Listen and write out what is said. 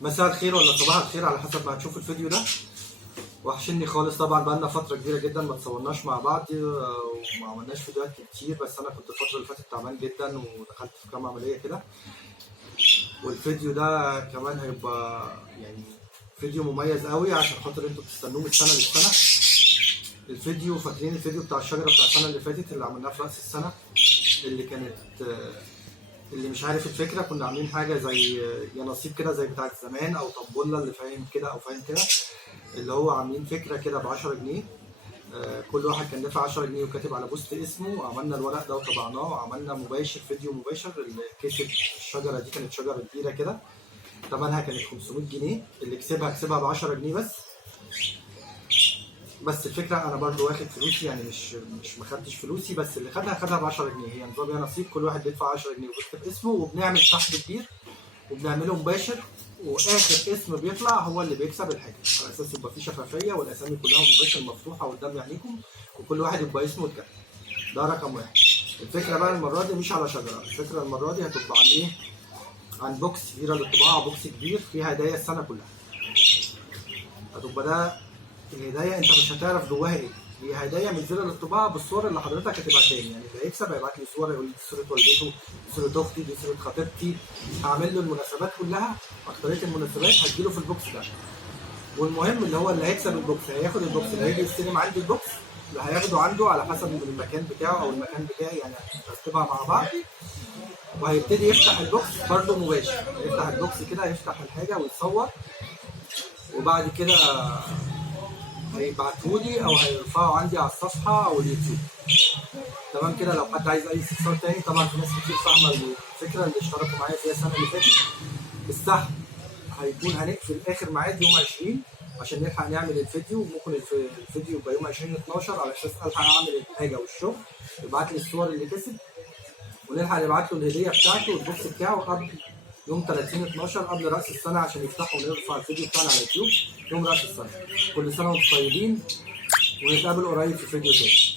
مساء الخير ولا صباح الخير على حسب ما هتشوف الفيديو ده. وحشني خالص طبعا، بقالنا فترة كبيرة جدا ما تصورناش مع بعض وما عملناش فيديوهات كتير، بس انا كنت الفترة اللي فاتت تعبان جدا ودخلت في كام عملية كده. والفيديو ده كمان هيبقى يعني فيديو مميز قوي عشان خاطر انتوا بتستنوه من سنة للسنة. الفيديو، فاكرين الفيديو بتاع الشجرة بتاع السنة اللي فاتت اللي عملناه في رأس السنة؟ اللي كانت اللي مش عارف الفكرة، كنا عاملين حاجة زي يناصيب كده زي بتاعت زمان او طنبولة، اللي فاهم كده او فاهم كده، اللي هو عاملين فكرة كده ب 10 جنيه. كل واحد كان دافع 10 جنيه وكاتب على بوست اسمه، وعملنا الورق ده وطبعناه وعملنا مباشر، فيديو مباشر. اللي كسب الشجرة دي كانت شجرة كبيرة كده، ثمنها كانت 500 جنيه، اللي كسبها ب 10 جنيه بس. بس الفكرة أنا برضو واخد فلوسي، يعني مش ما خدتش فلوسي، بس اللي خدها ب 10 جنيه. هي نظام يا نصيب، كل واحد بيدفع 10 جنيه وبيكتب اسمه، وبنعمل سحب كبير وبنعمله مباشر، واخر اسم بيطلع هو اللي بيكسب الحاجه، على اساس يبقى في شفافيه والاسامي كلها مباشر مفتوحه قدام عينيكم، وكل واحد يبقى اسمه اتكتب. ده رقم واحد. الفكره بقى المره دي مش على شجره، الفكره المره دي هتبقى عن ايه؟ عن بوكس كبيره للطباعه، بوكس كبير فيه هدايا السنه كلها. هتبقى ده الهدايا، انت مش هتعرف جواها ايه. هي هدايا منزله للطباعه بالصور اللي حضرتك هتبعتها لي، يعني اللي هيكسب هيبعت لي صور، يقول لي دي صوره والدته، دي صوره اختي، دي صوره خطيبتي. هعمل له المناسبات كلها، اكتريه المناسبات هتجيله في البوكس ده. والمهم اللي هو اللي هيكسب البوكس هياخد البوكس، اللي هيجي يستلم عندي البوكس اللي هياخده عنده على حسب المكان بتاعه او المكان بتاعي، يعني هنرتبها مع بعض. وهيبتدي يفتح البوكس برضه مباشر، هيفتح البوكس كده، هيفتح الحاجه ويتصور، وبعد كده هيبعتهولي او هيرفعه عندي على الصفحه او اليوتيوب. تمام كده. لو حد عايز اي استفسار تاني، طبعا في ناس كتير فاهمه الفكره اللي اشتركوا معايا فيها السنه اللي فاتت. السحب هيكون هنقفل اخر ميعاد يوم 20 عشان نلحق نعمل الفيديو. ممكن الفيديو يبقى يوم 20/12 على اساس الحق اعمل الحاجه والشغل، يبعت لي الصور اللي كسب، ونلحق نبعت له الهديه بتاعته والبوكس بتاعه قبل يوم 30/12 قبل راس السنه، عشان يفتحوا ونرفع الفيديو بتاعنا على اليوتيوب يوم راس السنه. كل سنه وانتم طيبين، ونتقابل قريب في فيديو تاني.